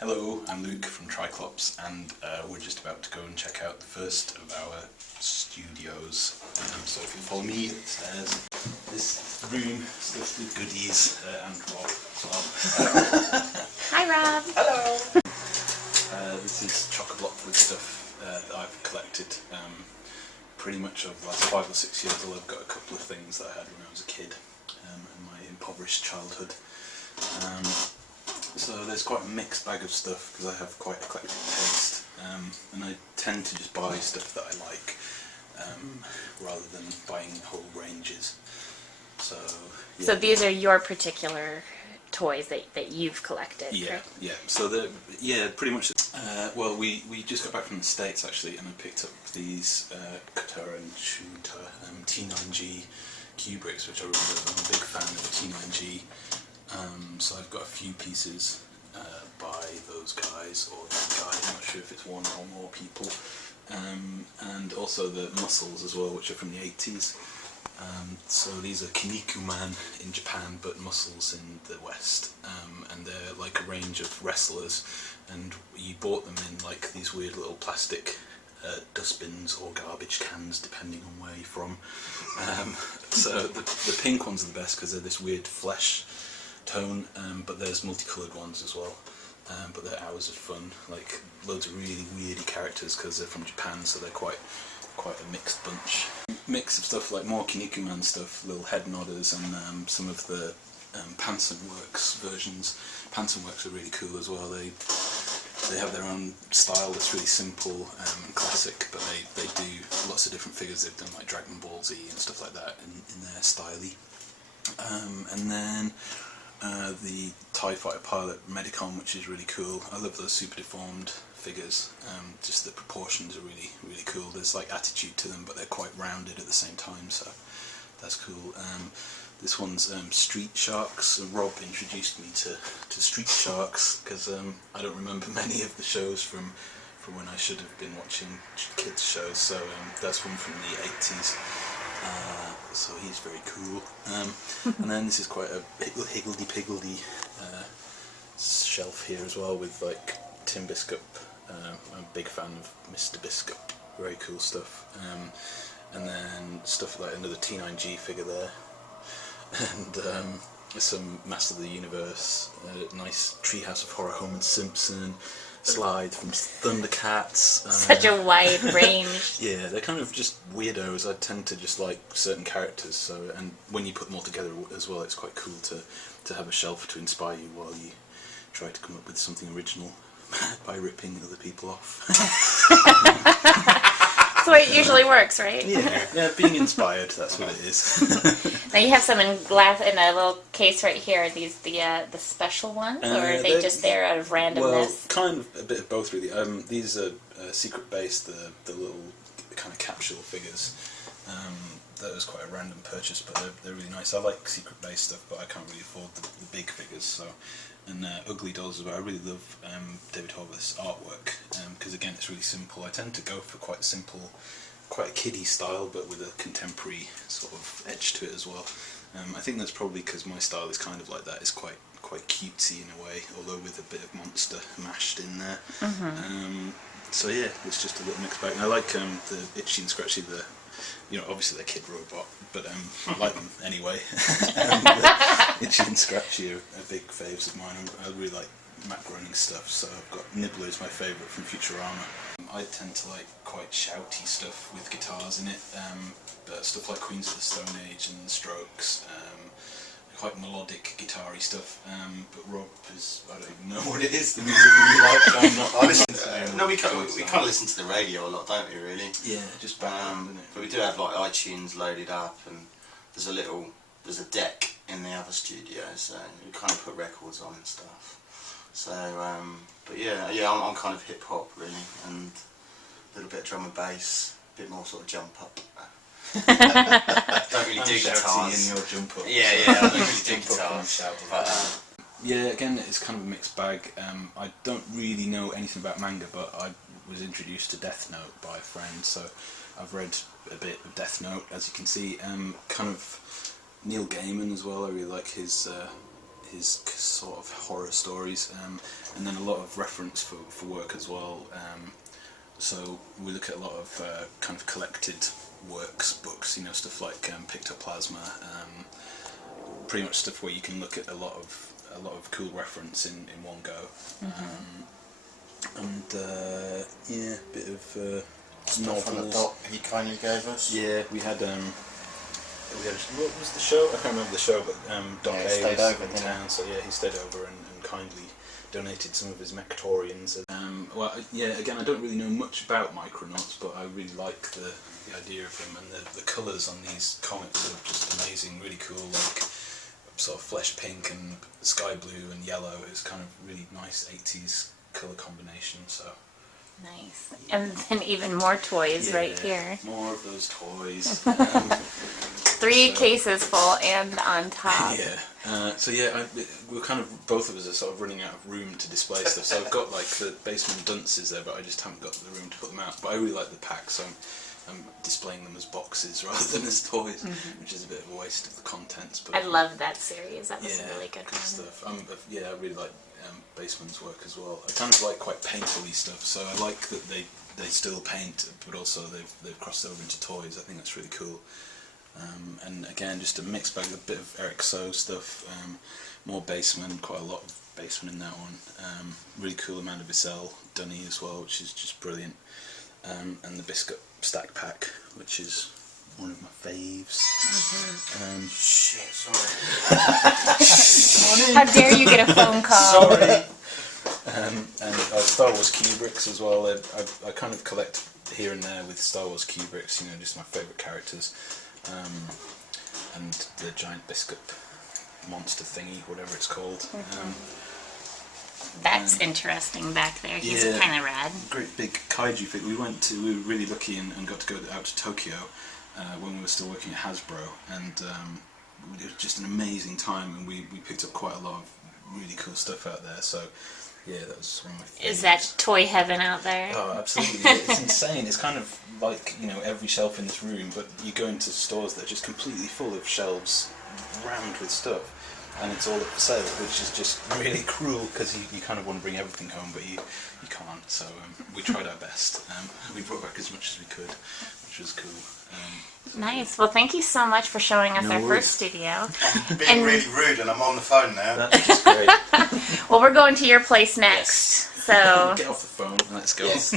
Hello, I'm Luke from Triclops, and we're just about to go and check out the first of our studios. So if you follow me upstairs, this room is stuffed with goodies, and Rob as well. Hi Rob! Hello! This is chock-a-block with stuff that I've collected pretty much over the last 5 or 6 years. I've got a couple of things that I had when I was a kid in my impoverished childhood. So there's quite a mixed bag of stuff because I have quite eclectic taste, and I tend to just buy stuff that I like rather than buying whole ranges. So yeah. So these are your particular toys that you've collected, Yeah, correct? yeah. So pretty much. Well, we just got back from the States actually, and I picked up these Kidrobot and Shooter T9G Kubricks, which I really love. I'm a big fan of the T9G. So I've got a few pieces by those guys, or that guy, I'm not sure if it's one or more people, and also the muscles as well, which are from the 80s. So these are Kinnikuman in Japan, but muscles in the West, and they're like a range of wrestlers, and you bought them in like these weird little plastic dustbins or garbage cans, depending on where you're from. So the pink ones are the best because they're this weird flesh tone, but there's multicoloured ones as well, but they're hours of fun, like loads of really weirdy characters because they're from Japan, so they're quite a mixed bunch. Mix of stuff like more Kinnikuman stuff, little head nodders, and some of the Works versions. Works are really cool as well. They have their own style that's really simple and classic, but they do lots of different figures. They've done like Dragon Ball Z and stuff like that in their style. And then the TIE Fighter Pilot Medicom, which is really cool. I love those super deformed figures, just the proportions are really, really cool. There's like attitude to them, but they're quite rounded at the same time, so that's cool. This one's Street Sharks. Rob introduced me to Street Sharks because I don't remember many of the shows from when I should have been watching kids shows, so that's one from the 80s. So he's very cool. And then this is quite a higgledy-piggledy shelf here as well, with like Tim Biscup. I'm a big fan of Mr. Biscup. Very cool stuff. And then stuff like another T9G figure there. And some Master of the Universe, nice Treehouse of Horror Homer Simpson, Slide from Thundercats. Such a wide range. Yeah, they're kind of just weirdos. I tend to just like certain characters, so, and when you put them all together as well, it's quite cool to have a shelf to inspire you while you try to come up with something original by ripping other people off. That's the way it usually works, right? Yeah, being inspired, that's what it is. Now you have some in glass in a little case right here. Are these the special ones, or are they just there out of randomness? Well, kind of a bit of both really. These are Secret Base, the little kind of capsule figures. That was quite a random purchase, but they're really nice. I like Secret Base stuff, but I can't really afford the big figures, so. And Ugly Dolls as well. I really love David Horvath's artwork because again it's really simple. I tend to go for quite a kiddie style, but with a contemporary sort of edge to it as well. I think that's probably because my style is kind of like that. It's quite cutesy in a way, although with a bit of monster mashed in there. So yeah, it's just a little mixed bag. And I like the Itchy and Scratchy, obviously they're Kidrobot, but I like them anyway. Itchy and Scratchy are big faves of mine. I really like macaroni stuff, so I've got Nibbler's my favourite from Futurama. I tend to like quite shouty stuff with guitars in it, but stuff like Queens of the Stone Age and the Strokes, quite melodic guitar-y stuff, but Rob is, I don't even know what it is, the music we like, I'm not... I listen to, no, we kind of listen to the radio a lot, don't we, really? Yeah, just background, isn't it? But we do have like iTunes loaded up, and there's a deck in the other studio, so we kind of put records on and stuff. So, but yeah, I'm kind of hip-hop, really, and a little bit of drum and bass, a bit more sort of jump up. Don't really do guitars. In your jump up. Yeah, I don't really do guitars. Yeah, again, it's kind of a mixed bag. I don't really know anything about manga, but I was introduced to Death Note by a friend, so I've read a bit of Death Note, as you can see. Kind of Neil Gaiman as well. I really like his his sort of horror stories, and then a lot of reference for work as well. So we look at a lot of kind of collected works, books, you know, stuff like Pictoplasma, pretty much stuff where you can look at a lot of cool reference in one go. Yeah, a bit of Stuff on the novels. doc he kindly gave us. Yeah, we had what was the show? I can't remember the show, but Doc A stayed was over, in didn't town, so yeah, he stayed over and kindly donated some of his Mectorians. Well, yeah, again, I don't really know much about Micronauts, but I really like the idea of him, and the colours on these comics are just amazing, really cool, like sort of flesh pink and sky blue and yellow. It's kind of really nice 80s colour combination, so... Nice. And then even more toys right here. More of those toys. 3 cases full and on top. Yeah. So yeah, we're kind of, both of us are sort of running out of room to display stuff. So I've got like the basement dunces there, but I just haven't got the room to put them out. But I really like the pack, so I'm displaying them as boxes rather than as toys, which is a bit of a waste of the contents. But I love that series. That was a really good one. Stuff. Yeah, I really like Baseman's work as well. I kind of like quite painterly stuff, so I like that they still paint, but also they've crossed over into toys. I think that's really cool. And again, just a mixed bag, a bit of Eric So stuff, more Baseman, quite a lot of Baseman in that one. Really cool Amanda Bissell Dunny as well, which is just brilliant. And the Biscuit Stack Pack, which is one of my faves. Shit, sorry. How dare you get a phone call? Sorry. And Star Wars Kubricks as well. I kind of collect here and there with Star Wars Kubricks, you know, just my favourite characters. And the giant biscuit monster thingy, whatever it's called. That's interesting back there. He's kind of rad. Great big kaiju figure. We were really lucky and got to go out to Tokyo when we were still working at Hasbro, and it was just an amazing time, and we picked up quite a lot of really cool stuff out there. So yeah, that was one of my favorites. Is that toy heaven out there? Oh, absolutely. It's insane. It's kind of like, you know, every shelf in this room, but you go into stores that are just completely full of shelves rammed with stuff, and it's all up for sale, which is just really cruel, because you kind of want to bring everything home, but you can't. So we tried our best. We brought back as much as we could, which was cool. Nice. Well, thank you so much for showing us our first studio. I'm being really rude, and I'm on the phone now. That's just great. Well, we're going to your place next. So Get off the phone and let's go.